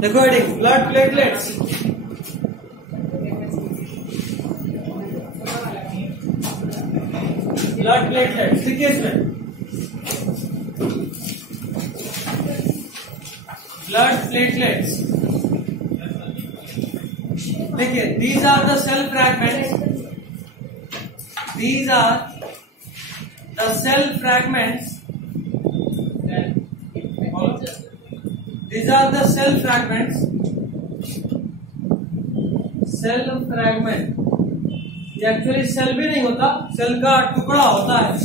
देखो heading blood platelets. Blood platelets देखिए इसमें ब्लड प्लेटलेट्स देखिए, these are the cell fragments. These are the cell fragments. These are the cell fragments. Cell fragment. ये actually cell भी नहीं होता, cell का टुकड़ा होता है।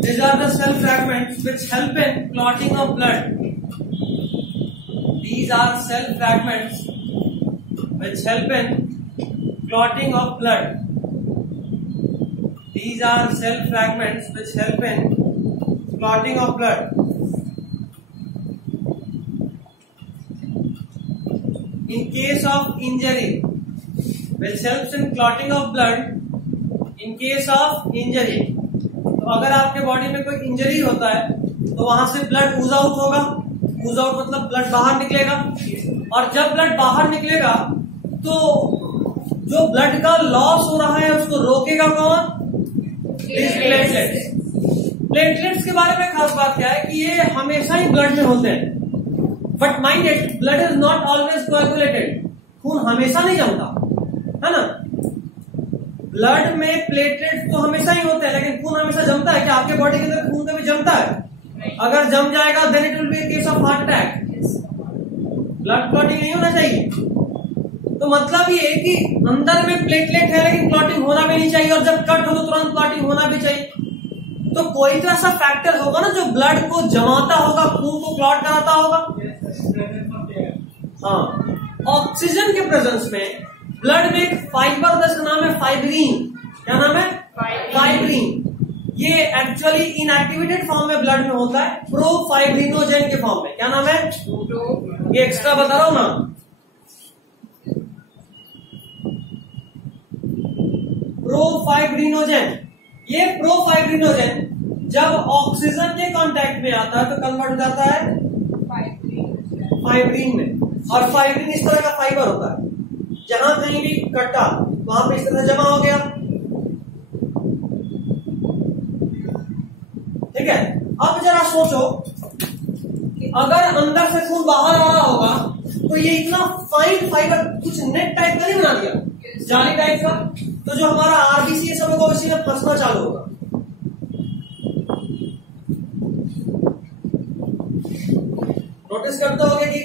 These are the cell fragments which help in clotting of blood. These are cell fragments which help in clotting of blood. These are cell fragments which help in clotting of blood. In case of injury, which helps in clotting of blood. In case of injury, तो अगर आपके body में कोई injury होता है तो वहां से ब्लड ऊज आउट होगा। ऊज आउट मतलब ब्लड बाहर निकलेगा, और जब ब्लड बाहर निकलेगा तो जो ब्लड का लॉस हो रहा है उसको रोकेगा कौन? प्लेटलेट्स। प्लेटलेट्स के बारे में खास बात क्या है कि ये हमेशा ही ब्लड में होते हैं, but mind it blood is not always coagulated. खून हमेशा नहीं जमता है ना। ब्लड में प्लेटलेट्स तो हमेशा ही होते हैं, लेकिन खून हमेशा जमता है क्या? आपके बॉडी के अंदर खून कभी जमता है? अगर जम जाएगा then it will be a case of heart attack. Blood clotting नहीं होना चाहिए। तो मतलब ये कि अंदर में प्लेटलेट है लेकिन क्लॉटिंग होना भी नहीं चाहिए, और जब कट हो तो तुरंत क्लॉटिंग होना भी चाहिए। तो कोई तरह सा फैक्टर होगा ना जो ब्लड को जमाता होगा, खून को क्लॉट कराता होगा। हाँ, ऑक्सीजन के प्रेजेंस में ब्लड में एक फाइबर, जिसका नाम है फाइब्रिन। क्या नाम है? फाइब्रिन। ये एक्चुअली इनएक्टिवेटेड फॉर्म में ब्लड में होता है, प्रोफाइब्रिनोजेन के फॉर्म में। क्या नाम है? ये एक्स्ट्रा बता रहा हूं ना, प्रोफाइब्रिनोजेन। ये प्रोफाइब्रिनोजेन जब ऑक्सीजन के कांटेक्ट में आता है तो कन्वर्ट हो जाता है फाइब्रिन में। और फाइब्रिन इस तरह का फाइबर होता है, जहां कहीं भी कटा वहां पे इस तरह जमा हो गया। ठीक है, अब जरा सोचो कि अगर अंदर से खून बाहर आ रहा होगा तो ये इतना फाइन फाइबर कुछ नेट टाइप का नहीं बना दिया, जाली टाइप का, तो जो हमारा आरबीसी सब होगा उसी में फंसना चालू होगा। नोटिस करते होगे कि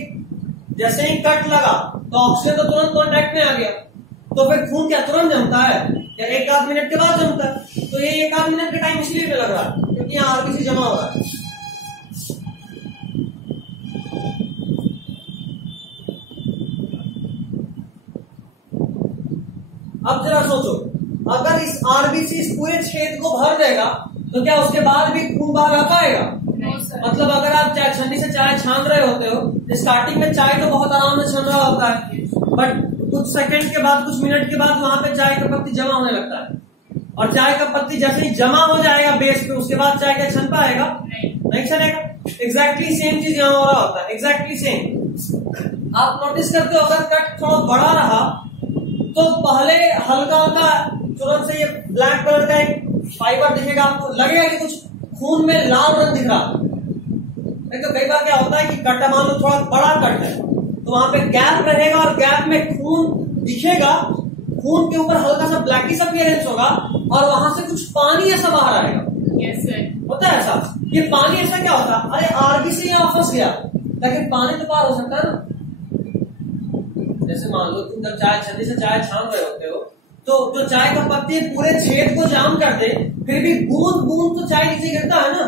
जैसे ही कट लगा तो ऑक्सीजन तो तुरंत कांटेक्ट में आ गया, तो फिर खून क्या तुरंत जमता है या एक आध मिनट के बाद जमता है? तो ये एक आध मिनट का टाइम इसलिए पे लग रहा है क्योंकि यहाँ आरबीसी जमा हो रहा है। अब जरा सोचो, अगर इस आरबीसी इस पूरे छेद को भर देगा तो क्या उसके बाद भी खून बाहर आ पाएगा? मतलब अगर आप चाय छन्नी से चाय छान रहे होते हो, स्टार्टिंग में चाय तो बहुत आराम से छन रहा होता है, बट कुछ सेकंड के बाद, कुछ मिनट के बाद वहां पे चाय का पत्ती जमा होने लगता है, और चाय का पत्ती जैसे ही जमा हो जाएगा बेस पे, उसके बाद चाय क्या छन पाएगा? नहीं छनेगा। एग्जैक्टली सेम चीज यहाँ हो रहा होता है, एग्जैक्टली सेम। आप नोटिस करते हो अगर कट थोड़ा बड़ा रहा तो पहले हल्का हल्का तुरंत से ये ब्लैक कलर का एक फाइबर दिखेगा, आपको लगेगा कि कुछ खून में लाल रंग दिख रहा। तो कई बार क्या होता है कि कट मान लो थोड़ा बड़ा कट है तो वहां पे गैप रहेगा और गैप में खून दिखेगा, खून के ऊपर हल्का सा ब्लैकिश अपीयरेंस होगा और वहां से कुछ पानी ऐसा बाहर आएगा। यस सर, होता है ऐसा। ये पानी ऐसा क्या होता है? अरे आरबीसी यहाँ फंस गया, लेकिन पानी तो पार हो सकता है ना। जैसे मान लो तुम जब चाय छन्नी से चाय छान रहे होते हो तो जो चाय का पत्ती पूरे छेद को जाम कर दे, फिर भी बूंद बूंद तो चाय नीचे गिरता है ना,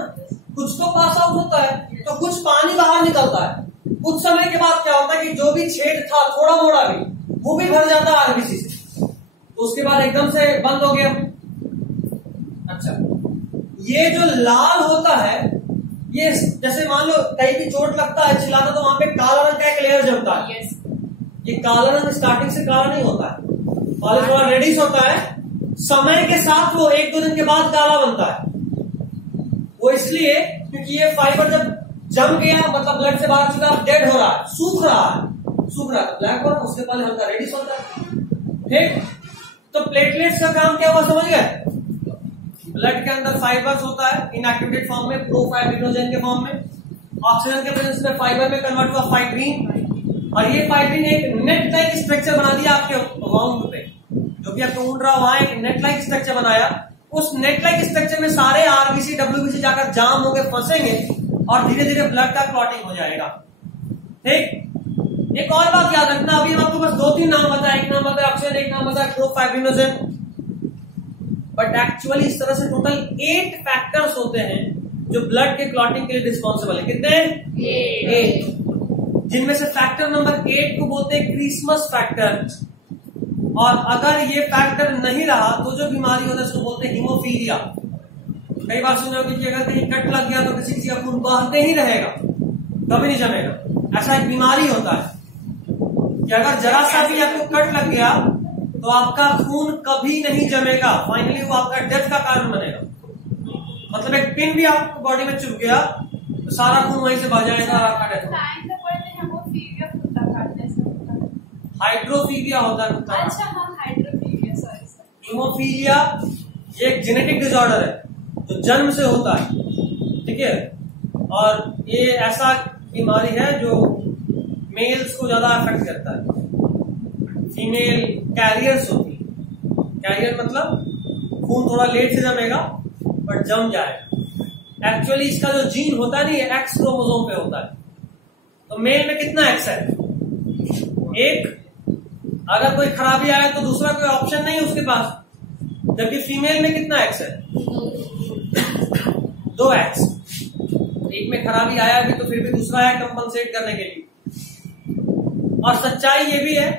कुछ तो पास आउट होता है, तो कुछ पानी बाहर निकलता है। कुछ समय के बाद क्या होता है कि जो भी छेद था थोड़ा मोड़ा भी वो भी भर जाता है आरबीसी से, तो उसके बाद एकदम से बंद हो गया। अच्छा, ये जो लाल होता है, ये जैसे मान लो कहीं भी चोट लगता है, चिल्लाता तो वहां पे काला रंग का एक लेयर जमता है। यस, ये काला रंग स्टार्टिंग से काला नहीं होता है, पहले थोड़ा रेडिश होता है, समय के साथ वो एक दो दिन के बाद काला बनता है। वो इसलिए क्योंकि ये फाइबर जब जम गया मतलब ब्लड से बाहर चुका, डेड हो रहा है, सूख रहा है। सूख रहा है ब्लैक होता है, उसके पहले हल्का रेडिश होता है। ठीक, तो प्लेटलेट्स का काम क्या हुआ समझ गए? ब्लड के अंदर फाइबर्स होता है इनएक्टिवेटेड फॉर्म में, प्रोफाइब्रिनोजेन के फॉर्म में, ऑक्सीजन के प्रेजेंस में फाइबर में कन्वर्ट हुआ फाइब्रिन, और ये फाइब्रिन एक नेट लाइक स्ट्रक्चर बना दिया आपके वाउंड पे, जो भी आपको ऊँट रहा वहां एक नेट लाइक स्ट्रक्चर बनाया। उस नेट लाइक स्ट्रक्चर में सारे आरबीसी डब्ल्यूबीसी जाकर जाम होकर फंसेंगे और धीरे धीरे ब्लड का क्लॉटिंग हो जाएगा। ठीक, एक और बात याद रखना, अभी हम आपको बस 2-3 नाम बताया, एक नाम बताया ऑक्सीजन, एक नाम बताया प्रोफाइब्रिनोजेन, बट एक्चुअली इस तरह से टोटल 8 फैक्टर्स होते हैं जो ब्लड के क्लॉटिंग के लिए रिस्पॉन्सिबल है। कितने? 8, जिनमें से फैक्टर नंबर 8 को बोलते हैं क्रिसमस फैक्टर, और अगर ये फैक्टर नहीं रहा तो जो बीमारी होता है उसको बोलते हैं हीमोफीलिया। कई बार सुना होगा कि अगर कहीं कट लग गया तो किसी का खून बहते ही रहेगा, कभी नहीं जमेगा। ऐसा एक बीमारी होता है कि अगर जरा सा भी आपको कट लग गया तो आपका खून कभी नहीं जमेगा, फाइनली वो आपका डेथ का कारण बनेगा। मतलब एक पिन भी आपको बॉडी में चुभ गया तो सारा खून वहीं से बह जाएगा और आपका डेथ होगा। हाइड्रोफीलिया होता है कुत्ता। अच्छा, हाँ, हाइड्रोफीलिया, सॉरी सर। हीमोफीलिया ये एक जेनेटिक डिसऑर्डर है जो जन्म से होता है, ठीक है, और ये ऐसा बीमारी है जो मेल्स को ज्यादा अफेक्ट करता है, फीमेल कैरियर्स होती है। कैरियर मतलब खून थोड़ा लेट से जमेगा बट जम जाएगा। एक्चुअली इसका जो जीन होता है ना ये एक्स क्रोमोसोम पे होता है। तो मेल में कितना एक्स है? एक। अगर कोई खराबी आया तो दूसरा कोई ऑप्शन नहीं है उसके पास, जबकि फीमेल में कितना एक्स है? 2 एक्स। एक में खराबी आया भी तो फिर भी दूसरा है कंपनसेट करने के लिए। और सच्चाई ये भी है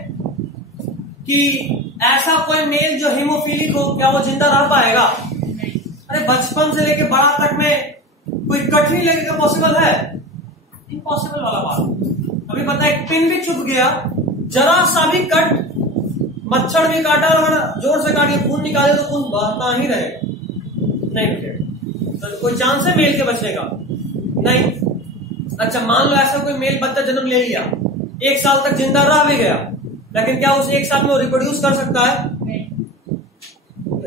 कि ऐसा कोई मेल जो हीमोफीलिक हो, क्या वो जिंदा रह पाएगा? अरे बचपन से लेके बड़ा तक में कोई कट नहीं लगेगा, पॉसिबल है? इम्पॉसिबल वाला बात। अभी पता है एक पिन भी चुभ गया, जरा सा भी कट, मच्छर भी काटा और जोर से काटिए खून निकाले तो खून बहता ही रहेगा, नहीं रुकेगा। तो कोई चांस है मेल के बचने का? नहीं। अच्छा, मान लो ऐसा कोई मेल बच्चा जन्म ले लिया, 1 साल तक जिंदा रह भी गया, लेकिन क्या उस 1 साल में वो रिप्रोड्यूस कर सकता है?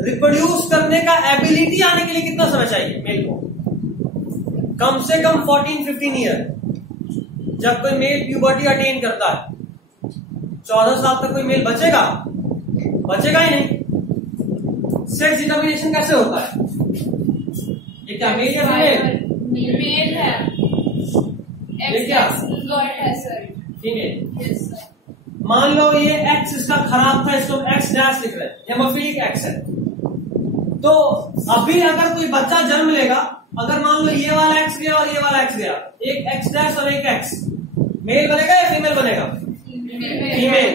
रिप्रोड्यूस करने का एबिलिटी आने के लिए कितना समय चाहिए मेल को? कम से कम 14-15 ईयर। जब कोई मेल प्यूबर्टी अटेन करता है 14 साल तक कोई मेल बचेगा? बचेगा ही नहीं। सेक्स डिटर्मिनेशन कैसे होता है? ये क्या मेल या फीमेल? मेल है। ये क्या? फीमेल। मान लो ये एक्स इसका खराब था, इसको एक्स डैश लिख रहे हैं, हेमोफिलिक एक्स है। तो अभी अगर कोई बच्चा जन्म लेगा, अगर मान लो ये वाला एक्स गया और ये वाला एक्स गया, एक एक्स डैश और एक एक्स, मेल बनेगा या फीमेल बनेगा? फीमेल।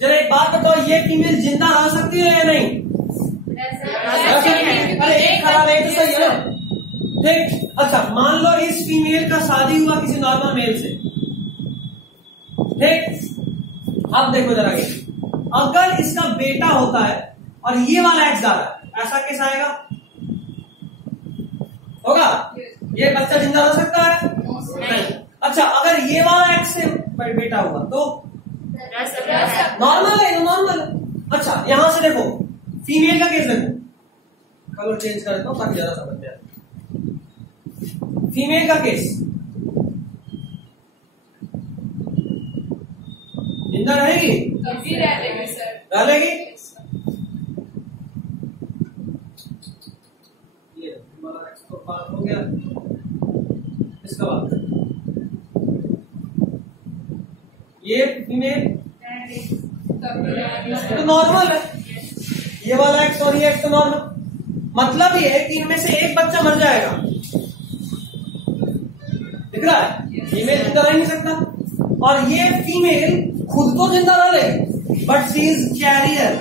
जरा एक बात बताओ, ये फीमेल जिंदा रह सकती है या नहीं? अरे एक खराब एक तो सही है ना, ठीक। अच्छा, मान लो इस फीमेल का शादी हुआ किसी नॉर्मल मेल से, ठीक। अब देखो जरा, अगर इसका बेटा होता है और ये वाला एक्स जा रहा है, ऐसा केस आएगा? होगा? ये बच्चा जिंदा रह सकता है? नहीं। अच्छा, अगर ये वाला एक्स से बेटा हुआ तो नॉर्मल है, नॉर्मल। अच्छा, यहां से देखो फीमेल का केस देखो, कलर चेंज कर देता हूं ताकि ज्यादा समझ में आए। फीमेल का केस जिंदा रहेगी? रहेगी। ये हमारा एक्स तो पार हो गया, इसका बात ये फीमेल तो नॉर्मल है, ये वाला एक्स और ये एक्स तो नॉर्मल। मतलब ये है कि इनमें से एक बच्चा मर जाएगा, दिख रहा है? फीमेल जिंदा रह नहीं सकता, और ये फीमेल खुद तो जिंदा रह ले, but she is carrier.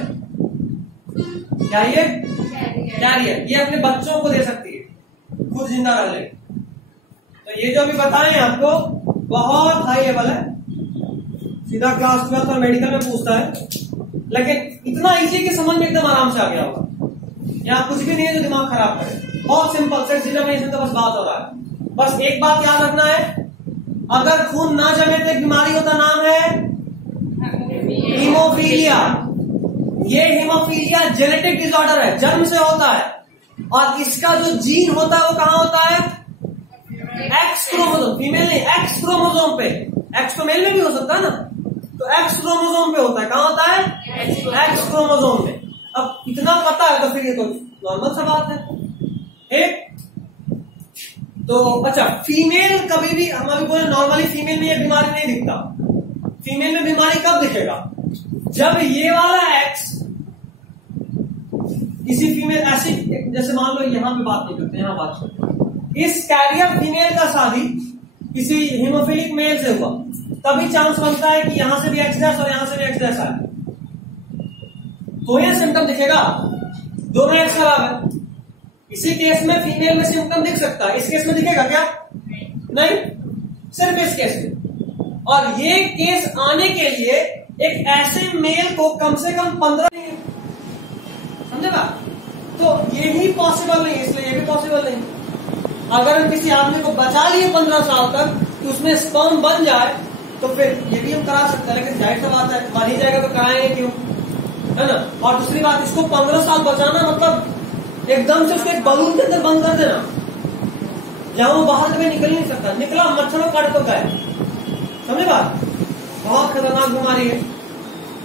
Carrier ये अपने बच्चों को दे सकती है, खुद जिंदा रह ले। तो ये जो अभी बताएं आपको बहुत हाई लेवल है, सीधा क्लास 12 और मेडिकल में पूछता है, लेकिन इतना इजी कि समझ में एकदम आराम से आ गया होगा। यहाँ कुछ भी नहीं है जो दिमाग खराब करे, बहुत सिंपल सेक्स डिटर्मिनेशन का बस बात हो रहा है। बस एक बात याद रखना है, अगर खून ना जमे तो एक बीमारी होता नाम है हीमोफीलिया, ये हीमोफीलिया जेनेटिक डिसऑर्डर है, जन्म से होता है, और इसका जो जीन होता है वो कहाँ होता है? एक्स क्रोमोसोम, फीमेल नहीं, एक्स क्रोमोसोम पे। एक्स तो मेल में भी हो सकता है ना, तो एक्स क्रोमोसोम पे होता है। कहाँ होता है? एक्स क्रोमोसोम में। अब इतना पता है तो फिर ये तो नॉर्मल सा बात है। एक तो अच्छा, फीमेल कभी भी, हम अभी बोले नॉर्मली फीमेल में ये बीमारी नहीं दिखता। फीमेल में बीमारी कब दिखेगा? जब ये वाला एक्स किसी फीमेल ऐसी, जैसे मान लो यहां पे बात नहीं करते, यहां बात करते हैं, इस कैरियर फीमेल का शादी किसी हीमोफिलिक मेल से हुआ, तभी चांस बनता है कि यहां से भी एक्स डैश और यहां से भी एक्स डैश आए, तो ये सिम्टम दिखेगा। दोनों एक्स खराब है। इसी केस में फीमेल में सिम्टम दिख सकता है, इस केस में दिखेगा क्या? नहीं, सिर्फ इस केस में। और ये केस आने के लिए एक ऐसे मेल को कम से कम 15 नहीं, समझेगा? तो ये ही पॉसिबल नहीं, इसलिए ये भी पॉसिबल नहीं। अगर हम किसी आदमी को बचा लिए 15 साल तक कि उसमें स्पर्म बन जाए, तो फिर ये भी हम करा सकते हैं, लेकिन जाहिर सा बात है मान ही जाएगा तो कराएंगे क्यों, है ना? और दूसरी बात, इसको 15 साल बचाना मतलब एकदम से उसको एक बलून के अंदर बंद कर देना, जहां वो बाहर कभी निकल नहीं सकता, निकला मच्छरों काट तो गए, समझे बात? बहुत खतरनाक बीमारी है,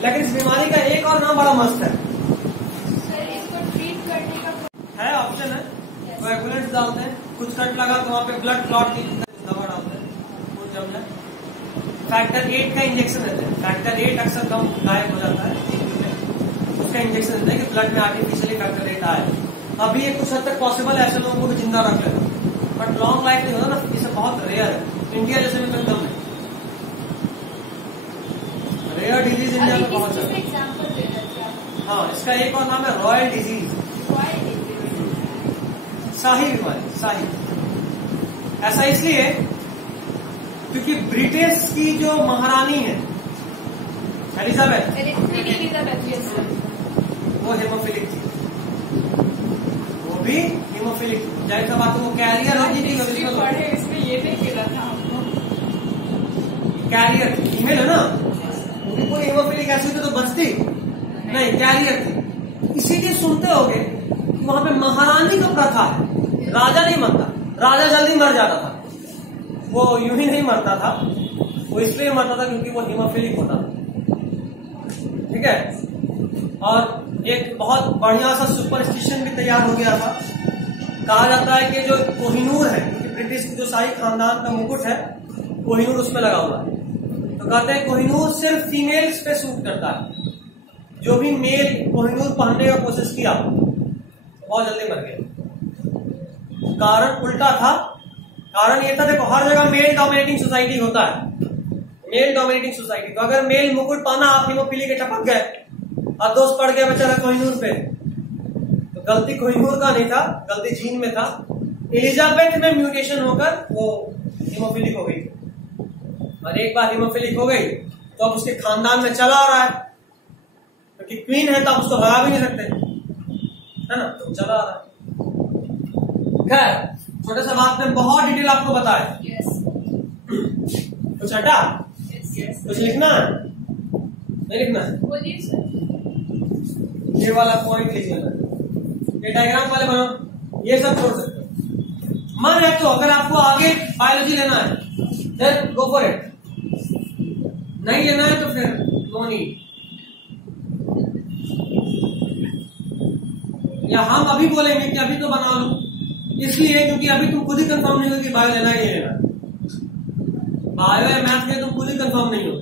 लेकिन इस बीमारी का एक और नाम बड़ा मस्त है। सर, इसको ट्रीट करने का है ऑप्शन है, कोएगुलेंट्स डालते हैं, कुछ कट लगा तो वहां पे ब्लड क्लॉट की दवा डालते हैं, वो जम जाए। फैक्टर 8 का इंजेक्शन देते हैं, फैक्टर 8 अक्सर कम गायब हो जाता है, उसका इंजेक्शन देते हैं कि ब्लड में आर्टिफिशियली फैक्टर 8 आए। अभी ये कुछ हद तक पॉसिबल है ऐसे लोगों को भी जिंदा रख लेना, बट लॉन्ग लाइफ नहीं होता ना, ये सब बहुत रेयर है, इंडिया जैसे में तो कम है। रेयर डिजीज इंडिया में बहुत ज्यादा। एग्जाम्पल दे देते हैं। हाँ, इसका एक और नाम है रॉयल डिजीज, शाही बीमारी, शाही। ऐसा इसलिए क्योंकि ब्रिटिश की जो महारानी है एलिजाबेथ, वो हेमोफिलिक थी, वो भी हेमोफिलिक, जाहिर सा बात है वो कैरियर होगी थी, इसमें ये नहीं खेला था कैरियर थी, फीमेल है ना, वो भी कोई हेमोफिलिक एसिड तो बचती नहीं, कैरियर थी। इसीलिए सुनते होगे कि वहां पे महारानी का प्रथा है, राजा नहीं मरता, राजा जल्दी मर जाता था, वो यूं ही नहीं मरता था, वो इसलिए मरता था क्योंकि वो हीमोफिलिक होता था, ठीक है? और एक बहुत बढ़िया सा सुपरस्टिशन भी तैयार हो गया था। कहा जाता है कि जो कोहिनूर है, क्योंकि ब्रिटिश की जो शाही खानदान का मुकुट है, कोहिनूर उसमें लगा हुआ है, तो कहते हैं कोहिनूर सिर्फ फीमेल्स पे सूट करता है। जो भी मेल कोहिनूर पहनने का कोशिश किया बहुत जल्दी मर गया। कारण उल्टा था, कारण ये था, देखो हर जगह मेल डोमिनेटिंग सोसाइटी होता है, मेल डोमिनेटिंग सोसाइटी, तो अगर मेल मुकुट पहना, आप हीमोफिली के टपक गए और दोस्त पड़ गया बेचारा कोहिनूर पे, तो गलती कोहिनूर का नहीं था, गलती जीन में था। एलिजाबेथ में म्यूटेशन होकर वो हीमोफिलिक हो गई, और एक बार हीमोफिलिक हो गई तो अब उसके खानदान में चला आ रहा है, क्योंकि क्वीन है तो आप उसको भगा भी नहीं सकते, है ना, तो चला आ रहा है। खैर, छोटे सा बात में बहुत डिटेल आपको बताया। कुछ हटा, कुछ लिखना है, नहीं लिखना है? बोलिए सर। ये वाला पॉइंट लिख लेना, ये डायग्राम वाले बनाओ, ये सब छोड़ सकते हो। मन है तो अगर आपको आगे बायोलॉजी लेना है देन गो फॉर इट, नहीं लेना है तो फिर नो नीड। या हम अभी बोलेंगे कि अभी तो बना लो, इसलिए क्योंकि अभी तुम खुद ही कंफर्म नहीं हो कि बायो लेना ही लेना, बायो या मैथ में तुम खुद ही कंफर्म नहीं हो।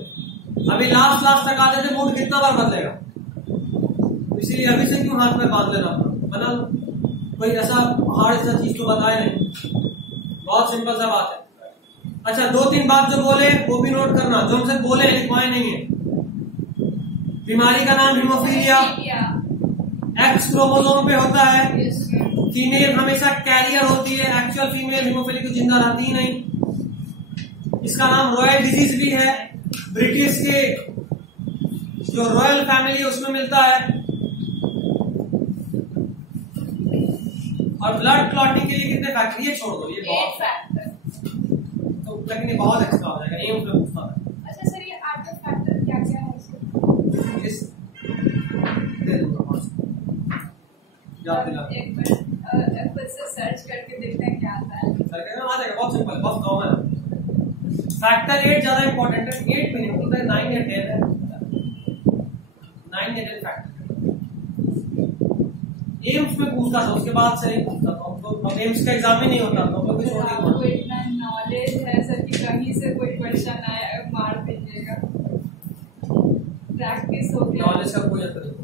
अभी लास्ट तक आते थे, मूड कितना बार बदलेगा, इसीलिए अभी से क्यों हाथ में बांध लेना, बना लो। कोई ऐसा हार्ड सा चीज तो बताए नहीं, बहुत सिंपल सा बात है। अच्छा, 2-3 बात जो बोले वो भी नोट करना, जो हमसे बोले लिखवाए नहीं है। बीमारी का नाम हीमोफीलिया, एक्स क्रोमोसोम पे होता है, फीमेल हमेशा कैरियर होती है, एक्चुअल फीमेल हीमोफिलिक को जिंदा रहती ही नहीं। इसका नाम रॉयल डिजीज भी है, ब्रिटिश के जो रॉयल फैमिली उसमें मिलता है, और ब्लड क्लॉटिंग के लिए कितने फैक्टर, ये छोड़ दो, ये बहुत फैक्टर, तो लेकिन ये बहुत एक्स्ट्रा हो जाएगा, एम पे पूछता है। अच्छा सर, ये 8 फैक्टर क्या क्या है? याद दिला एक बार एप्पल से सर्च करके देखते हैं क्या आता है। करके आ जाएगा, बहुत सिंपल, बहुत कॉमन है। फैक्टर 8 ज्यादा इंपॉर्टेंट है, 8 भी नहीं बोलता है, 9 या 10 है, 9 या 10 फैक्टर। एम्स में पूछता था, उसके बाद से नहीं पूछता था, अब एम्स का एग्जाम ही नहीं होता तो कोई छोड़ नहीं आपको इतना नॉलेज है सर कि कहीं से कोई क्वेश्चन आया मार दीजिएगा, प्रैक्टिस हो गया। नॉलेज का कोई अंतर नहीं।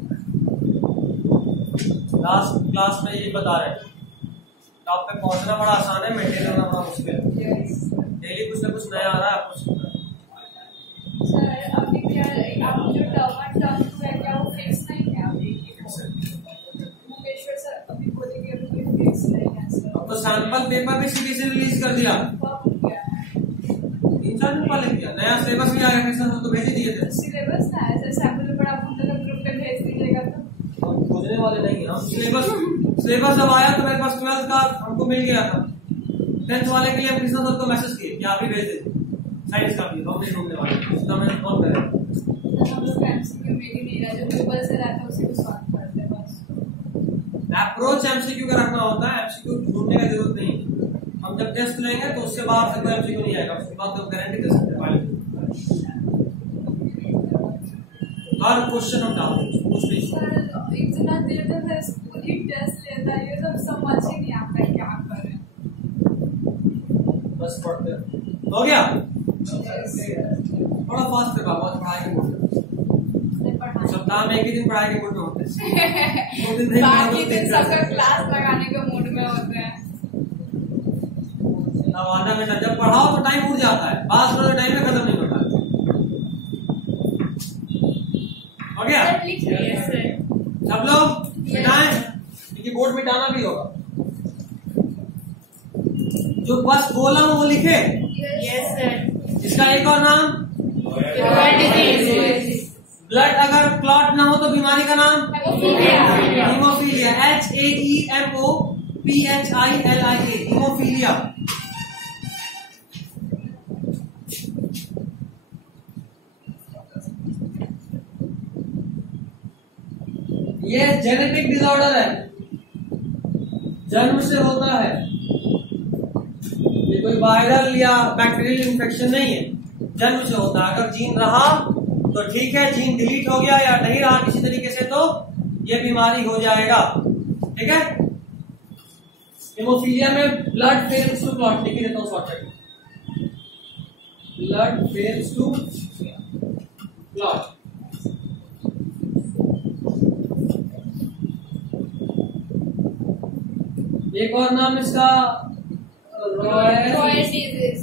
लास्ट क्लास में यही बता रहे हैं, टॉप पे पहुंचना बड़ा आसान है, मेंटेन करना बड़ा मुश्किल है। डेली कुछ ना कुछ नया आ रहा है आपको सीखना है। सर अभी क्या आप जो टर्म टू है क्या वो फिक्स नहीं है अभी? मुकेश्वर सर अभी बोलेंगे अभी कोई फिक्स नहीं है सर। अब तो सैंपल पेपर भी सीबीएसई रिलीज कर दिया, 3-4 दिन पहले किया, नया सिलेबस भी आया, किसान तो भेज ही दिए थे। सिलेबस ना है सर, सैंपल पेपर आप हम लोग ग्रुप पे भेज दीजिएगा तो खोजने वाले नहीं है हम। सिलेबस जब आया तो मेरे पास 12th का हमको मिल गया था, 10th वाले के लिए हम कृष्णा सर को मैसेज किए कि आप ही भेज दें, साइंस का भी हम नहीं ढूंढने वाले, उसका मैंने कॉल करा। हम लोग एमसीक्यू में ही नहीं रहा, जो गूगल से रहता है उसी को सॉल्व करते हैं बस। अप्रोच एमसीक्यू का रखना होता है, एमसीक्यू ढूंढने की जरूरत नहीं। हम जब टेस्ट लेंगे तो उसके बाद से कोई एमसीक्यू नहीं आएगा, उसके बाद तो गारंटी दे सकते हैं हर क्वेश्चन हम डालेंगे, कुछ नहीं। सर इतना देर तक है स्कूल ही टेस्ट लेता है, ये सब समझ ही नहीं आता है क्या करें। बस पढ़ते हो गया, थोड़ा फास्ट करवा, बहुत पढ़ाई के मूड में, सप्ताह में एक ही दिन पढ़ाई के मूड में होते हैं, बाकी दिन सबका क्लास लगाने के मूड में होते हैं। अब आधा घंटा जब पढ़ाओ तो टाइम उड़ जाता है, पास वाले टाइम में खत्म नहीं होता। हो गया सब लोग मिटाएं, क्योंकि बोर्ड मिटाना भी होगा। जो बस बोला वो लिखे। Yes sir. इसका एक और नाम ब्लड अगर क्लॉट ना हो तो बीमारी का नाम हीमोफीलिया, HAEMOPHILIA, हीमोफीलिया। ये जेनेटिक डिसऑर्डर है, जन्म से होता है, ये कोई वायरल या बैक्टीरियल इन्फेक्शन नहीं है, जन्म से होता है। अगर जीन रहा तो ठीक है, जीन डिलीट हो गया या नहीं रहा किसी तरीके से तो ये बीमारी हो जाएगा, ठीक है। हीमोफीलिया में ब्लड फेल्स टू क्लॉट, लिख देता हूं shortcut, blood fails to clot. एक और नाम इसका रॉयल्स डिजीज,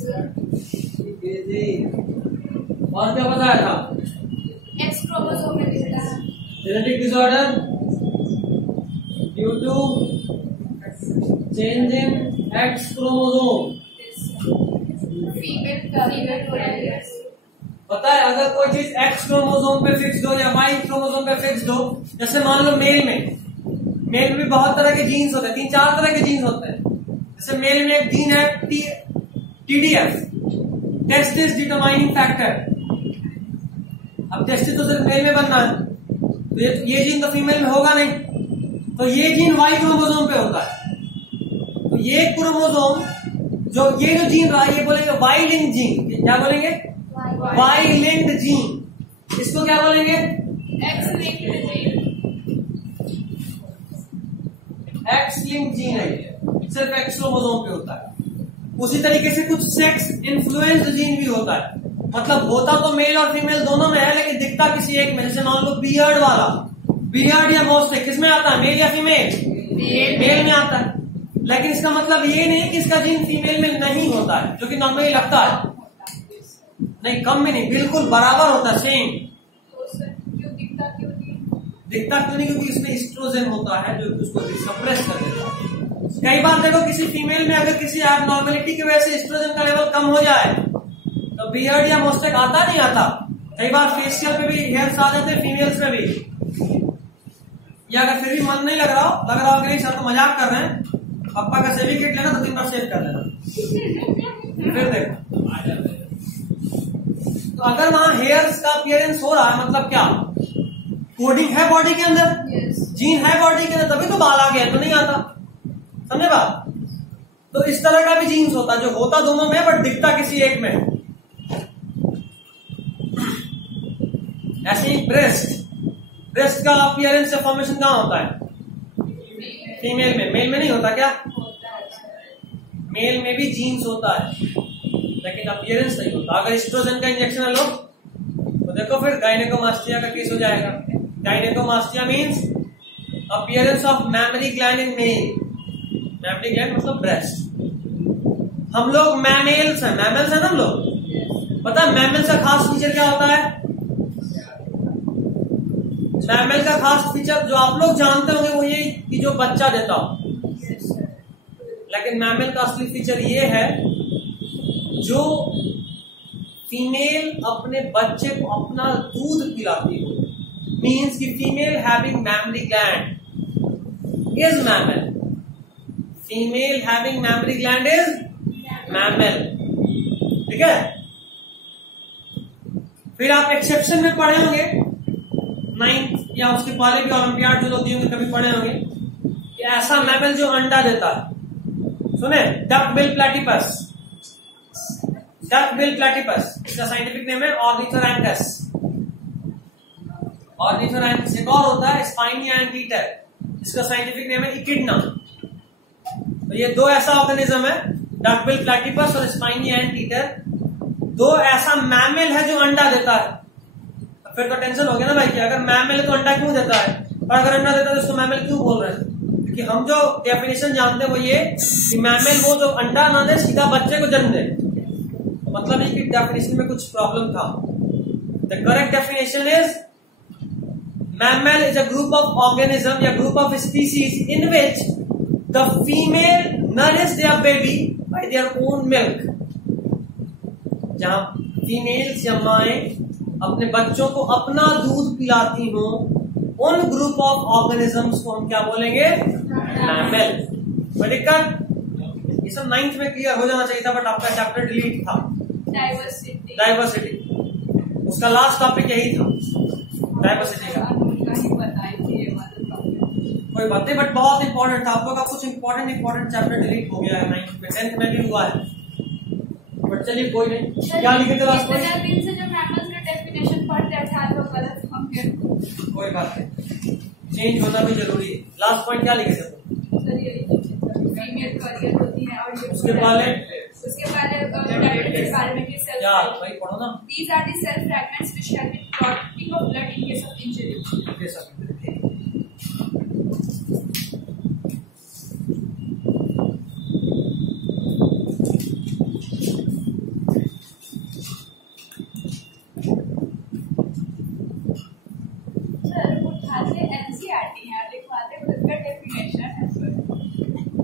और क्या बताया था? एक्स क्रोमोसोम में दिखता है। Genetic disorder due to change in X chromosome. Female का हो रहा है। पता है अगर कोई चीज एक्स क्रोमोसोम पे फिक्स्ड हो या वाई क्रोमोसोम पे फिक्स्ड हो, जैसे मान लो मेल में भी बहुत तरह के जीन्स होते हैं, 3-4 तरह के जीन्स होते हैं। जैसे मेल में एक जीन है TDF, टेस्टिस डिटरमाइनिंग फैक्टर। अब टेस्टिस तो सिर्फ मेल में बनना है, तो ये जीन तो फीमेल में होगा नहीं, तो ये जीन वाई क्रोमोसोम पे होता है। तो ये क्रोमोसोम ये जो जीन रहा ये बोलेंगे वाई लिंक जीन। क्या बोलेंगे? Y linked gene. इसको क्या बोलेंगे? X linked gene. X link gene है, ये सिर्फ एक्स क्रोमोसोम पे होता है। उसी तरीके से कुछ सेक्स इन्फ्लुएंस्ड जीन भी होता है, मतलब होता तो मेल और फीमेल दोनों में है लेकिन दिखता किसी एक में। जैसे मान लो बियर्ड वाला, बियर्ड या मोस्टेक किसमें आता है? मेल या फीमेल? मेल में आता है, लेकिन इसका मतलब ये नहीं कि इसका जीन फीमेल में नहीं होता है, जो कि नॉर्मली लगता है। नहीं, कम में नहीं, बिल्कुल बराबर होता है, सेम। दिखता क्यों नहीं? क्योंकि इसमें एस्ट्रोजन होता है जो उसको सप्रेस कर देता है। कई बार देखो किसी फीमेल में अगर किसी एबनॉर्मेलिटी की वजह से एस्ट्रोजन का लेवल कम हो जाए तो बियर्ड या मोस्टेक आता नहीं आता। कई बार फेशियल पे भी हेयर्स आ जाते हैं फीमेल्स में भी। या अगर फिर भी मन नहीं लग रहा हो कि नहीं सर तो मजाक कर रहे हैं, पापा का सर्टिफिकेट लेना तो 3 बार सेव कर लेना, फिर देखो। तो अगर वहां हेयर्स का अपीयरेंस हो रहा है मतलब क्या? कोडिंग है बॉडी के अंदर, जीन है बॉडी के अंदर, तभी तो बाल आ गया, तो नहीं आता। समझे बात? तो इस तरह का भी जीन्स होता है, जो होता दोनों में बट दिखता किसी एक में। ऐसे ही ब्रेस्ट का अपीयरेंस या फॉर्मेशन कहाँ होता है? फीमेल में। मेल में नहीं होता क्या? मेल में भी जीन्स होता है लेकिन अपीयरेंस नहीं होता। अगर एस्ट्रोजन का इंजेक्शन लो तो देखो फिर गायनेकोमास्टिया का केस हो जाएगा। Gynecomastia means appearance of mammary gland in male. Mammary gland मतलब ब्रेस्ट। हम लोग मैमेल्स हैं, मैमल्स हैं ना हम लोग। पता है मैमल्स का खास फीचर क्या होता है? मैमल का खास फीचर जो आप लोग जानते होंगे वो ये कि जो बच्चा देता हो, लेकिन मैमल का असली फीचर ये है जो फीमेल अपने बच्चे को अपना दूध पिलाती हो। मीन्स कि female having mammary gland is mammal. Female having mammary gland is mammal. ठीक है। फिर आप एक्सेप्शन में पढ़े होंगे 9th या उसके पहले भी ओलंपियाड जो लोग दिए होंगे कभी पढ़े होंगे कि ऐसा मैमल जो अंडा देता है। सुने, duck bill platypus. Duck bill platypus इसका साइंटिफिक नेम है ऑर्निथोरैंकस। ऑर्निथोरैंकस। एक और होता है स्पाइनी एंटीटर, इसका साइंटिफिक नेम है इकिडना। तो ये दो ऐसा ऑर्गेनिज्म है, डक बिल प्लैटिपस और स्पाइनी एंटीटर, दो ऐसा मैमल है जो अंडा देता है। फिर तो टेंशन हो गया ना भाई कि अगर मैमल है तो अंडा क्यों देता है, और अगर अंडा देता है तो उसको मैमल क्यों बोल रहे हैं? क्योंकि हम जो डेफिनेशन जानते हैं वो ये कि मैमल वो जो अंडा ना दे सीधा बच्चे को जन्म दे। तो मतलब ये कि डेफिनेशन में कुछ प्रॉब्लम था। The correct definition is mammal is a group of organism या group of species in which the female nourish their baby by their own milk. जहां फीमेल्स या माएं अपने बच्चों को अपना दूध पिलाती हो, उन ग्रुप ऑफ ऑर्गेनिजम्स को हम क्या बोलेंगे? मैमल। कोई दिक्कत? ये सब 9th में क्लियर हो जाना चाहिए था बट आपका चैप्टर डिलीट था। डाइवर्सिटी उसका लास्ट टॉपिक यही था, डाइवर्सिटी का। कोई बात नहीं बट बहुत इंपॉर्टेंट था। आप लोग का कुछ इंपॉर्टेंट चैप्टर डिलीट हो गया है 9th में। 10th में भी हुआ है बट चलिए कोई नहीं। क्या लिखे थे लास्ट में? कोई बात नहीं, चेंज होना भी जरूरी है। लास्ट पॉइंट क्या लिखे थे? उसके पहले क्या भाई पढ़ो ना। These are the cell fragments which help in clotting of blood in case of injury.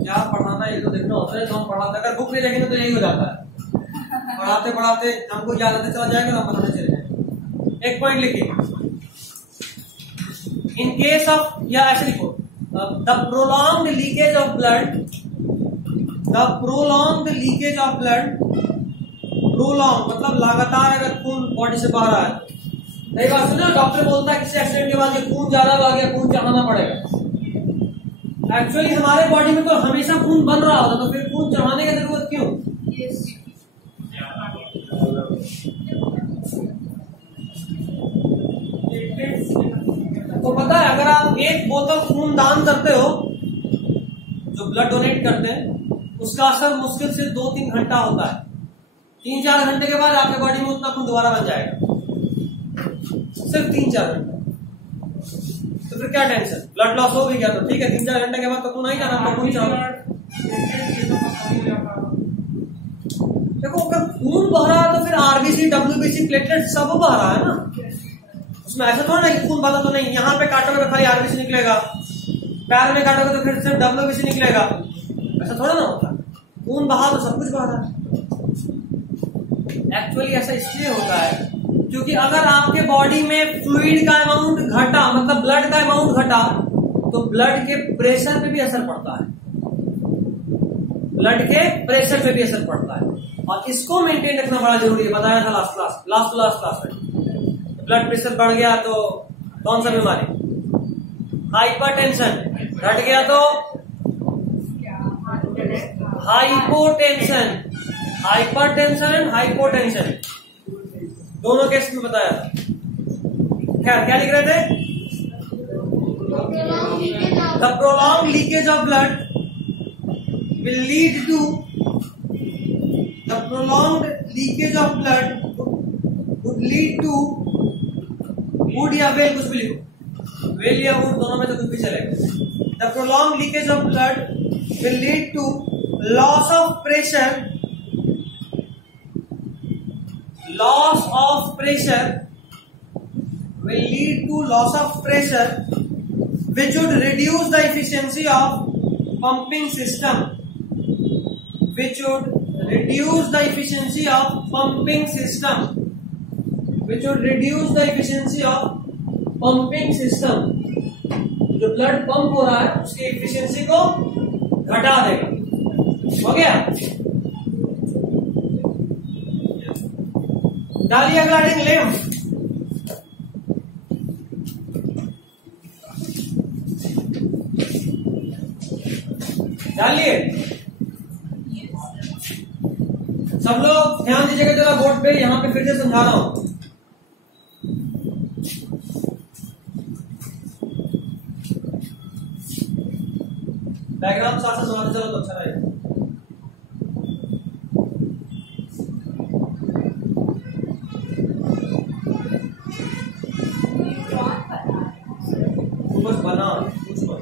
क्या पढ़ाना ये तो देखना होता है। तो हम पढ़ाते अगर बुक नहीं देखेंगे तो यही हो जाता है। पढ़ाते पढ़ाते हमको याद आते चला जाएगा, हम पढ़ाते चले जाएंगे। एक पॉइंट लिखिए, इन केस ऑफ या ऐसे लिखो the prolonged leakage of blood, the prolonged leakage of blood. Prolong मतलब लगातार अगर खून बॉडी से बाहर आए। सही बात सुनो, डॉक्टर बोलता है किसी एक्सीडेंट के बाद ये खून ज्यादा आ गया, खून चढ़ाना पड़ेगा। एक्चुअली हमारे बॉडी में तो हमेशा खून बन रहा होता, तो फिर खून चढ़ाने की जरूरत क्यों? तो पता है अगर आप एक बोतल खून दान करते हो, जो ब्लड डोनेट करते हैं, उसका असर मुश्किल से 2-3 घंटा होता है। 3-4 घंटे के बाद आपके बॉडी में उतना खून दोबारा बन जाएगा, सिर्फ 3-4 घंटे। तो फिर क्या टेंशन? ब्लड लॉस हो भी गया तो ठीक है, 3-4 घंटे के बाद तो खून नहीं जाना, तो खून चाहो। देखो अगर खून बह रहा है तो फिर आरबीसी, डब्ल्यूबीसी, प्लेटलेट सब बह रहा है ना। उसमें ऐसा थोड़ा ना कि खून बहा तो नहीं, यहाँ पे काटोगे तो खाली आरबीसी निकलेगा, पैर में काटोगे तो फिर सिर्फ डब्ल्यूबीसी निकलेगा, ऐसा थोड़ा ना होता। खून बहा तो सब कुछ बह रहा है। एक्चुअली ऐसा इसलिए होता है क्योंकि अगर आपके बॉडी में फ्लूइड का अमाउंट घटा, मतलब ब्लड का अमाउंट घटा, तो ब्लड के प्रेशर पे भी असर पड़ता है। ब्लड के प्रेशर पे भी असर पड़ता है और इसको मेंटेन रखना बड़ा जरूरी है। बताया था लास्ट क्लास में। ब्लड प्रेशर बढ़ गया तो कौन सा बीमारी? हाइपरटेंशन। घट गया तो हाइपोटेंशन। हाइपरटेंशन एंड हाइपोटेंशन दोनों केस में बताया था। खैर क्या लिख रहे थे? The prolong leakage of blood will lead to the prolong leakage of blood would lead to would या वेल, कुछ भी लिखो, वेल या वुड दोनों में से कुछ भी चलेगा। The prolong leakage of blood will lead to loss of pressure, loss of pressure will lead to loss of pressure which would reduce the efficiency of pumping system, which would reduce the efficiency of pumping system, which would reduce the efficiency of pumping system। जो blood pump हो रहा है उसकी efficiency को घटा देगा। हो गया? डालिए अगला रिंग लेम। डालिए सब लोग, ध्यान दीजिएगा जरा बोर्ड पे, यहां पे फिर से समझा रहा हूं। डायग्राम साथ साथ समझते चलो तो अच्छा रहेगा। बस बना कुछ मत।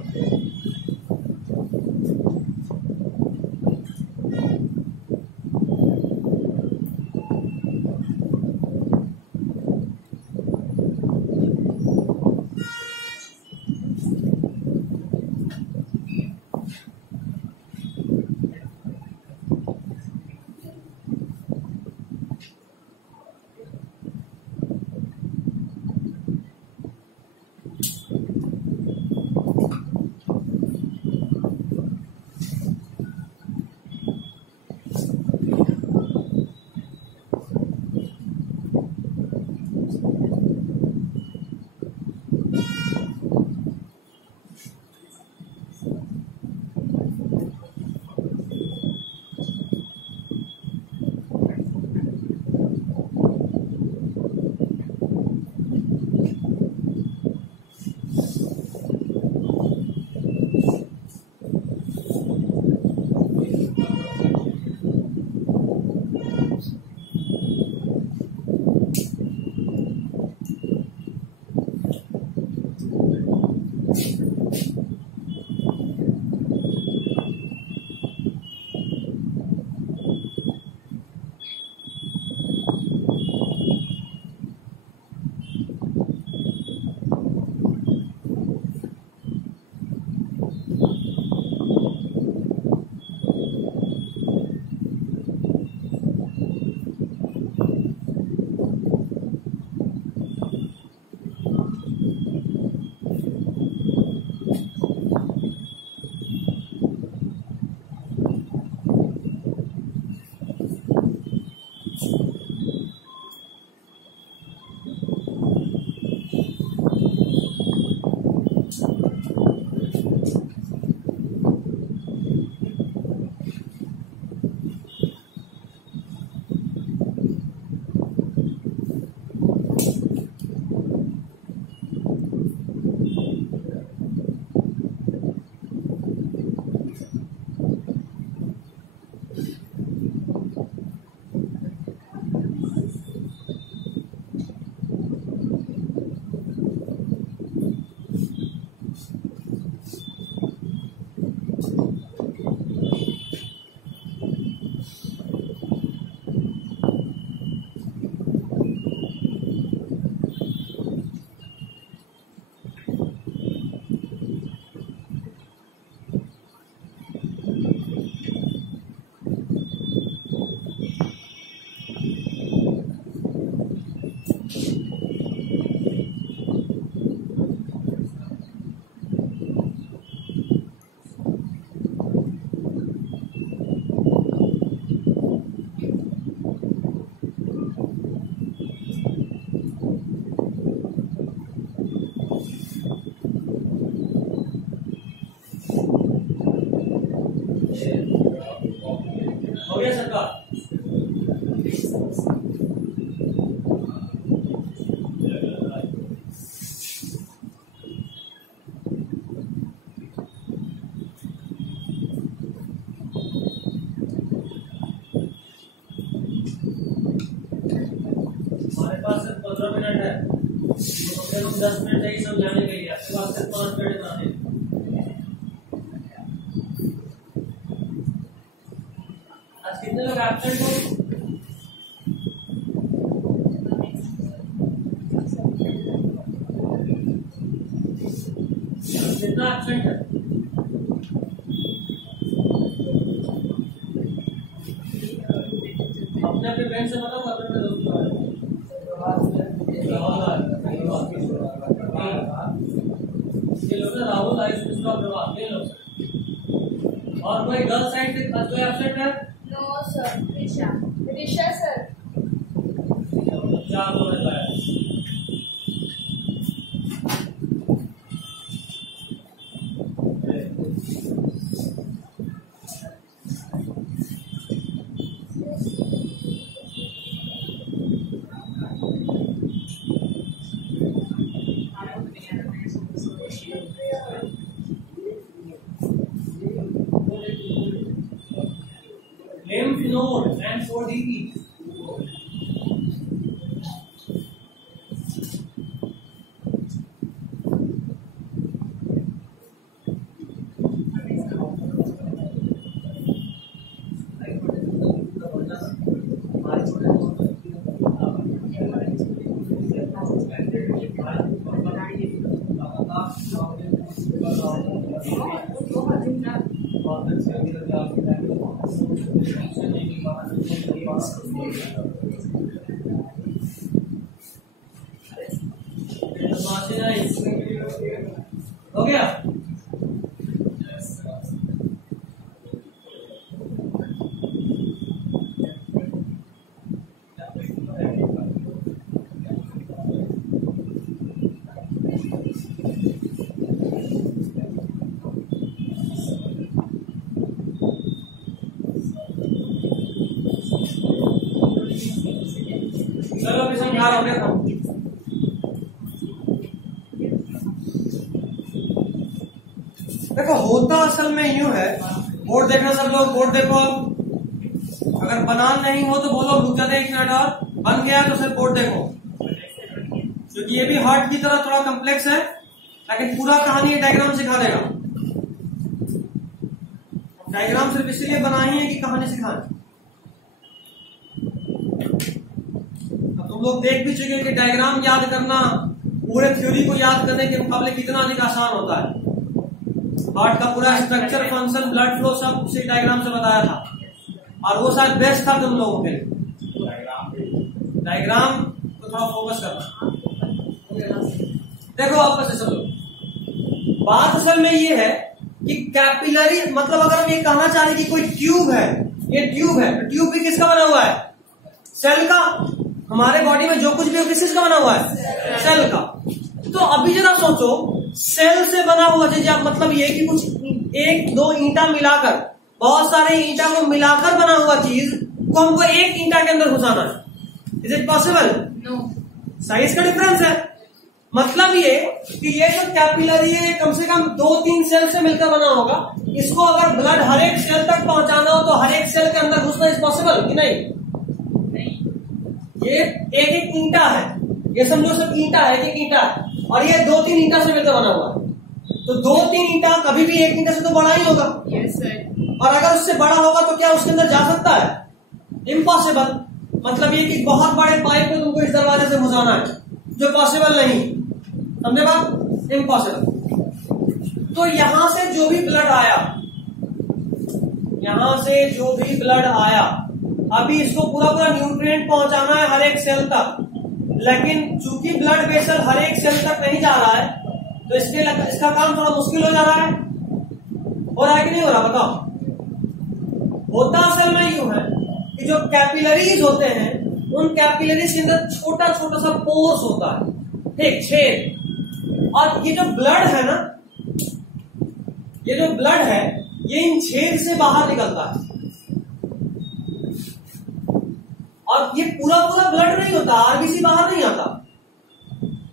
10 मिनट चाहिए समझाने के लिए, आपके पास सिर्फ 5 मिनट बनाने। आज कितने लोग एब्सेंट हो? कितना एब्सेंट है? अपने अपने बैंक से बताओ, अपने अपने दोस्तों राहुल आयुष मिश्रा प्रभात तीन लोग। और कोई गर्ल साइड से कोई एब्सेंट है? नो सर, ऋषा सर। 4 लोग हैं। Lymph node and 4DE. हो गया? चलो अभी समझा रहा हूँ। देखो होता असल में यूं है, बोर्ड देखना सब लोग, बोर्ड देखो। अगर बनान नहीं हो तो बोलो रुक जाते 1 मिनट, और बन गया तो सिर्फ बोर्ड देखो, क्योंकि ये भी हार्ट की तरह थोड़ा कम्प्लेक्स है, लेकिन पूरा कहानी डायग्राम सिखा देगा। डायग्राम सिर्फ इसीलिए बनाई है कि कहानी सिखाए। तुम लोग देख भी चुके कि डायग्राम याद करना पूरे थ्योरी को याद करने के मुकाबले कितना अधिक आसान होता है। हार्ट का पूरा स्ट्रक्चर, फंक्शन, ब्लड फ्लो सब उसी डायग्राम से बताया था, और वो शायद बेस्ट था तुम लोगों के लिए। डायग्राम को थोड़ा फोकस करना। देखो आपस से सब लोग, बात असल में ये है कि कैपिलरी मतलब अगर हम ये कहना चाह रहे कि कोई ट्यूब है, ये ट्यूब है, तो ट्यूब भी किसका बना हुआ है? सेल का। हमारे बॉडी में जो कुछ भी किसका बना हुआ है? सेल का। तो अभी जरा सोचो, सेल से बना हुआ चीज, मतलब ये कि कुछ 1-2 ईंटा मिलाकर, बहुत सारे ईंटा को मिलाकर बना हुआ चीज को हमको एक ईंटा के अंदर घुसाना है। Is it possible? No. Size का डिफरेंस है। मतलब ये कि ये जो कैपिलरी है कम से कम 2-3 सेल से मिलकर बना होगा। इसको अगर ब्लड हर एक सेल तक पहुंचाना हो तो हर एक सेल के अंदर घुसना इज पॉसिबल कि नहीं? ये एक ईंटा है, ये समझो सब ईंटा है, एक ईंटा है, और ये 2-3 ईंटा से मिलकर बना हुआ है। तो 2-3 ईंटा कभी भी एक ईंटा से तो बड़ा ही होगा। Yes sir. और अगर उससे बड़ा होगा तो क्या उसके अंदर जा सकता है? इम्पॉसिबल। मतलब ये कि बहुत बड़े पाइप को तुमको इस दरवाजे से घुसाना है, जो पॉसिबल नहीं। समझे बात? इम्पॉसिबल। तो यहां से जो भी ब्लड आया, यहां से जो भी ब्लड आया, अभी इसको पूरा पूरा न्यूट्रिएंट पहुंचाना है हर एक सेल तक, लेकिन चूंकि ब्लड वेसल हर एक सेल तक नहीं जा रहा है, तो इसका काम थोड़ा मुश्किल हो जा रहा है। हो रहा है कि नहीं हो रहा? बताओ। होता असल में यूं है कि जो कैपिलरीज होते हैं, उन कैपिलरीज के अंदर छोटा छोटा सा पोर्स होता है, ठीक, छेद। और ये जो ब्लड है ना, ये जो ब्लड है, ये इन छेद से बाहर निकलता है। और ये पूरा पूरा ब्लड नहीं होता, आरबीसी बाहर नहीं आता,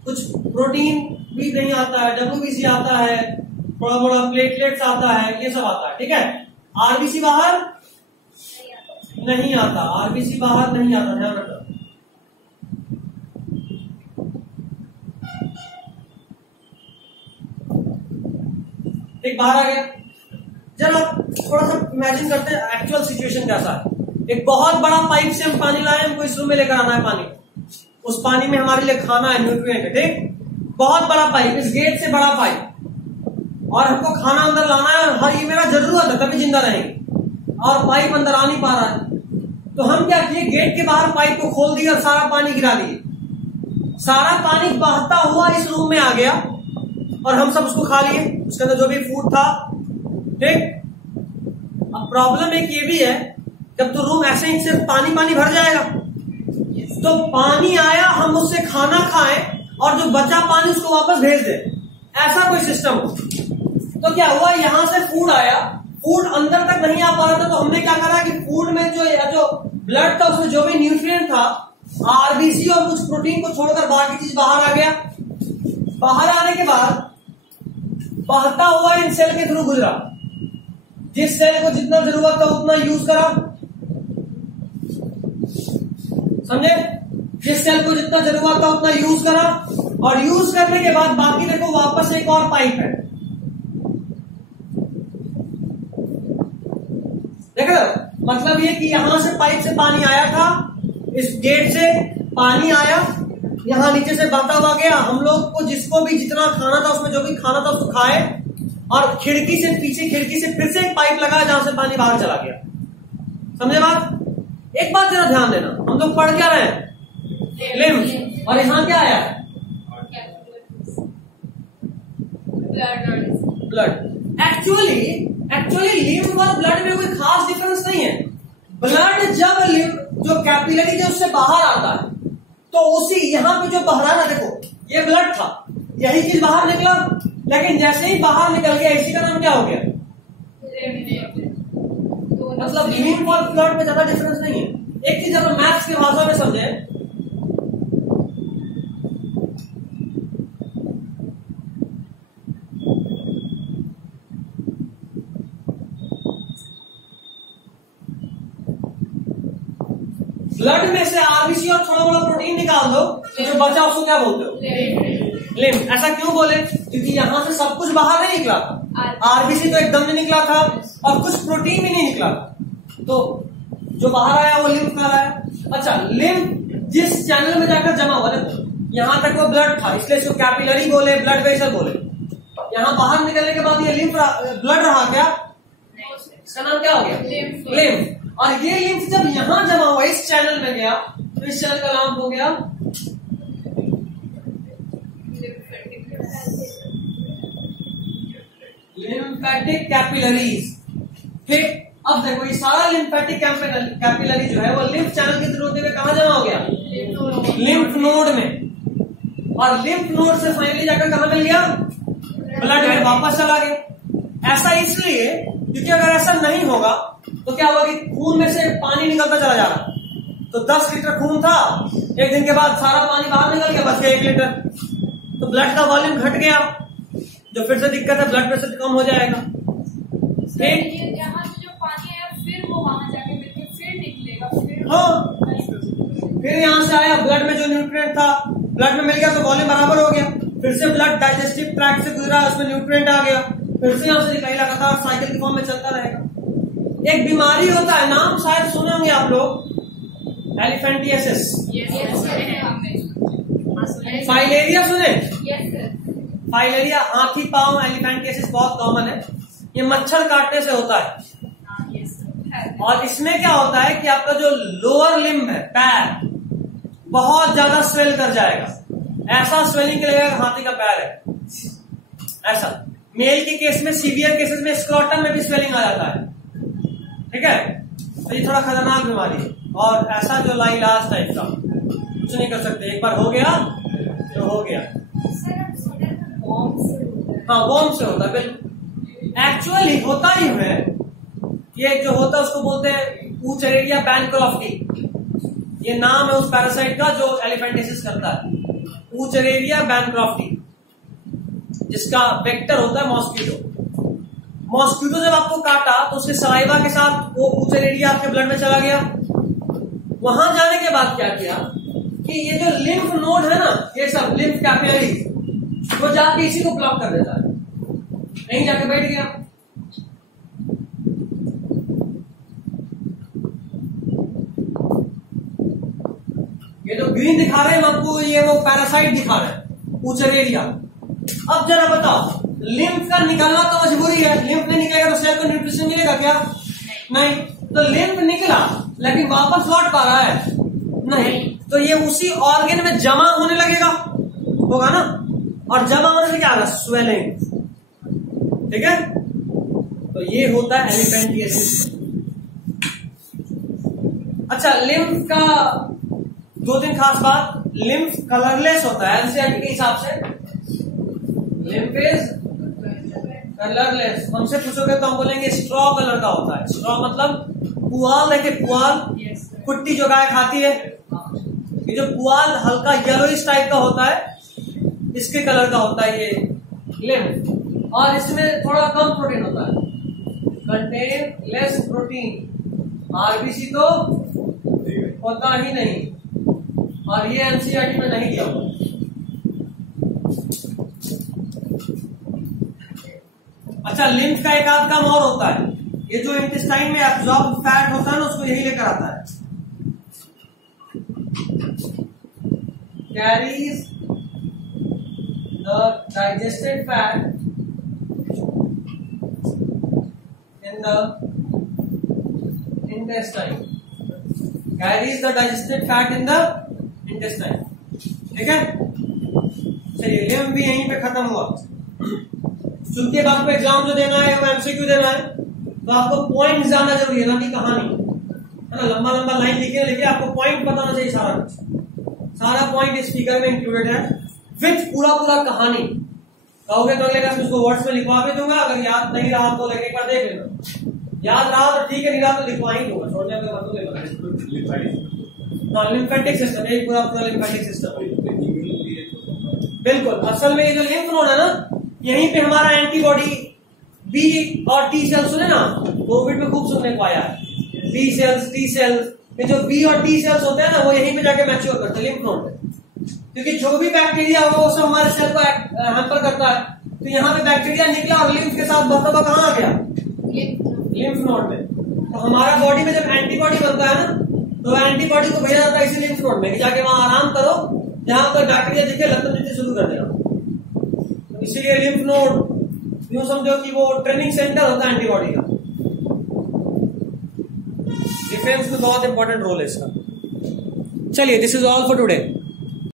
कुछ प्रोटीन भी नहीं आता है, डब्ल्यूबीसी आता है, थोड़ा थोड़ा प्लेटलेट्स आता है, ये सब आता है, ठीक है। आरबीसी बाहर नहीं आता, आरबीसी बाहर नहीं आता, ध्यान रखना। ठीक, बाहर आ गया। जरा थोड़ा सा इमेजिन करते हैं एक्चुअल सिचुएशन कैसा है। एक बहुत बड़ा पाइप से हम पानी लाए, हमको इस रूम में लेकर आना है पानी, उस पानी में हमारे लिए खाना है, न्यूट्रिएंट है, ठीक। बहुत बड़ा पाइप, इस गेट से बड़ा पाइप, और हमको खाना अंदर लाना है, और ये मेरा जरूरत है तभी जिंदा रहेंगे, और पाइप अंदर आ नहीं पा रहा है। तो हम क्या किए, गेट के बाहर पाइप को खोल दिया और सारा पानी गिरा दिए। सारा पानी बहता हुआ इस रूम में आ गया और हम सब उसको खा लिए, उसके अंदर जो भी फूड था, ठीक। अब प्रॉब्लम एक ये भी है, जब तो रूम ऐसे ही सिर्फ पानी पानी भर जाएगा, तो पानी आया हम उससे खाना खाएं और जो बचा पानी उसको वापस भेज दे, ऐसा कोई सिस्टम हो। तो क्या हुआ, यहां से फूड आया, फूड अंदर तक नहीं आ पा रहा था, तो हमने क्या करा कि फूड में जो ब्लड था उसमें जो भी न्यूट्रिएंट था, आरबीसी और कुछ प्रोटीन को छोड़कर बाकी चीज बाहर आ गया। बाहर आने के बाद बहता हुआ इन सेल के थ्रू गुजरा, जिस सेल को जितना जरूरत था उतना यूज करा, समझे, जिस सेल को जितना जरूरत था उतना यूज करा, और यूज करने के बाद बाकी देखो वापस एक और पाइप है, देखो। मतलब ये कि यहां से पाइप से पानी आया था, इस गेट से पानी आया, यहां नीचे से बहता हुआ गया, हम लोग को जिसको भी जितना खाना था उसमें जो भी खाना था उसको खाए, और खिड़की से पीछे खिड़की से फिर से एक पाइप लगा जहां से पानी बाहर चला गया। समझे बात? एक बात जरा ध्यान देना, हम लोग पढ़ क्या रहे हैं, लिम्फ, और यहां क्या आया, ब्लड। एक्चुअली लिम्फ और ब्लड में कोई खास डिफरेंस नहीं है। ब्लड जब जो कैपिलरी जो उससे बाहर आता है, तो उसी यहां पे जो बह रहा है ना, देखो ये ब्लड था, यही चीज बाहर निकला, लेकिन जैसे ही बाहर निकल गया इसी का नाम क्या हो गया, मतलब लिम्फ और ब्लड में ज्यादा डिफरेंस नहीं है। एक चीज अगर मैथ्स की भाषा में समझे, ब्लड में से आरबीसी और थोड़ा बड़ा प्रोटीन निकाल दो, तो जो बचा उसको क्या बोलते हो, लिम्फ। ऐसा क्यों बोले, क्योंकि यहां से सब कुछ बाहर नहीं निकला था, आरबीसी तो एकदम नहीं निकला था और कुछ प्रोटीन भी नहीं निकला था, तो जो बाहर आया वो लिम्फ कहलाया। अच्छा, लिम्फ जिस चैनल में जाकर जमा हुआ, यहां तक वो ब्लड था इसलिए इसको कैपिलरी बोले, ब्लड वेसल बोले। यहां बाहर निकलने के बाद ये लिम्फ ब्लड रहा, क्या इसका नाम क्या हो गया, लिम्फ। और ये लिम्फ जब यहां जमा हुआ, इस चैनल में गया, तो इस चैनल का नाम हो गया लिम्फेटिक कैपिलरीज। ठीक, अब देखो ये सारा लिम्फेटिक कैपिलरी जो है वो लिम्फ चैनल के थ्रू होते हुए कहां जमा हो गया, लिम्फ नोड में, और लिम्फ नोड से फाइनली जाकर कहां मिल गया, ब्लड में वापस चला गया। ऐसा इसलिए क्योंकि अगर ऐसा नहीं होगा तो क्या होगा कि खून में से पानी निकलता चला जा रहा, तो 10 लीटर खून था, एक दिन के बाद सारा पानी बाहर निकल गया, बच गया 1 लीटर, तो ब्लड का वॉल्यूम घट गया, जो फिर से दिक्कत है, ब्लड प्रेशर कम हो जाएगा। ठीक, यहाँ से जो पानी आया फिर वो वहां जाके मिलके फिर निकलेगा, फिर हाँ, फिर यहां से आया, ब्लड में जो न्यूट्रिएंट था ब्लड में मिल गया तो वॉल्यूम बराबर हो गया, फिर से ब्लड डाइजेस्टिव ट्रैक्ट से गुजरा, उसमें न्यूट्रिएंट आ गया, फिर से यहां से निकला, लगातार साइकिल की फॉर्म में चलता रहेगा। एक बीमारी होता है, नाम शायद सुने होंगे आप लोग, एलिफेंटियासिस, फाइलेरिया सुने, फाइलेरिया हाथी पांव, एलिफेंटियासिस बहुत कॉमन है, ये मच्छर काटने से होता है। और इसमें क्या होता है कि आपका जो लोअर लिम्ब है, पैर, बहुत ज्यादा स्वेल कर जाएगा, ऐसा स्वेलिंग लगेगा हाथी का पैर है। ऐसा मेल के केस में, सीवियर केसेस में स्क्रोटम में भी स्वेलिंग आ जाता है। ठीक है, तो ये थोड़ा खतरनाक बीमारी है, और ऐसा जो लाइलाज टाइप का, कुछ नहीं कर सकते, एक बार हो गया तो हो गया। हाँ, वॉर्म से होता है, बिल्कुल। एक्चुअली होता ही है, ये जो होता है उसको बोलते हैं ऊचरेरिया बैनक्रॉफ्टी, ये नाम है उस पैरासाइट का जो एलिफेंटियासिस करता है, ऊचरेरिया बैनक्रॉफ्टी, जिसका वेक्टर होता है मॉस्किटो। मॉस्किटो जब आपको काटा तो उसके सलाइवा के साथ वो ऊचरेरिया आपके ब्लड में चला गया, वहां जाने के बाद क्या किया कि ये जो लिम्फ नोड है ना, ये सब लिम्फ कैपिलरी, वो जाके इसी को ब्लॉक कर देता है। कहीं जाके बैठ गया। ये जो ग्रीन दिखा रहे हैं आपको, ये वो पैरासाइट दिखा रहे हैं, ऊचरेरिया। अब जरा बताओ, लिम्फ का निकलना तो मजबूरी है, लिम्फ नहीं निकलेगा तो सेल को न्यूट्रिशन मिलेगा क्या? नहीं। तो लिम्फ निकला लेकिन वापस लौट पा रहा है? नहीं। तो ये उसी ऑर्गन में जमा होने लगेगा, होगा ना, और जमा होने से क्या होगा? स्वेलिंग। ठीक है, तो ये होता है एलिफेंटियसिस। अच्छा, लिम्फ का दो तीन खास बात, लिम्फ कलरलेस होता है एनसीईआरटी के हिसाब से। Lymph is colourless. हमसे पूछोगे तो हम बोलेंगे स्ट्रॉ कलर का होता है। स्ट्रॉ मतलब पुआल है कि पुआल, कुट्टी जो गाय खाती है, ये जो पुआल हल्का येलोइश टाइप का होता है, इसके कलर का होता है ये लिम्फ। और इसमें थोड़ा कम प्रोटीन होता है, कंटेन लेस प्रोटीन। आरबीसी तो होता ही नहीं, और ये एनसीईआरटी में नहीं दिया हुआ। अच्छा, लिम्फ का एक आध काम और होता है, ये जो इंटेस्टाइन में एब्जॉर्ब फैट होता है ना, उसको यही लेकर आता है। Carries the digested fat in the intestine. Carries the digested fat in the intestine. ठीक है, चलिए लिम्फ भी यहीं पे खत्म हुआ। चूंकि अब आपको एग्जाम जो देना है वो एमसीक्यू देना है, तो आपको पॉइंट जानना जरूरी है, ना कि कहानी, है ना। लंबा लंबा लाइन लिखे, लेकिन आपको पॉइंट पता होना चाहिए। सारा पॉइंट इस स्पीकर में इंक्लूडेड है, विथ पूरा पूरा कहानी। कहोगे तो अगले क्लास में उसको वर्ड्स में लिखवा भी दूंगा, अगर याद नहीं रहा तो एक बार देख लेना। याद रहा तो ठीक है, नहीं रहा तो लिखवा ही दूंगा, छोड़ने का मतलब। लिम्फेटिक सिस्टम, एक पूरा पूरा लिम्फेटिक सिस्टम। बिल्कुल, असल में ये जो लिम्फ नोड है ना, यहीं पे हमारा एंटीबॉडी बी और टी सेल्स सुने ना, कोविड में खूब सुनने को आया है। बी सेल्स, टी सेल्स, ये जो बी और टी सेल्स होते हैं ना, वो यहीं पे जाके मैच्योर करते हैं लिम्फ नोड में। क्योंकि जो भी बैक्टीरिया होगा वो सब हमारे सेल को हैम्पर करता है। तो यहाँ पे बैक्टीरिया निकला और लिम्फ के साथ बढ़ता हुआ कहाँ आ गया? लिम्फ नोड में। तो हमारा बॉडी में जब एंटीबॉडी बनता है ना, तो एंटीबॉडी को भेजा जाता है इसी लिम्फ नोड में कि जाके वहां आराम करो, जहां पर बैक्टीरिया दिखे लक्षण दिखने शुरू कर देगा। तो इसीलिए लिम्फ नोड यूं समझो कि वो ट्रेनिंग सेंटर होता है एंटीबॉडी का। डिफेंस में बहुत इंपॉर्टेंट रोल है इसका। चलिए, this is all for today.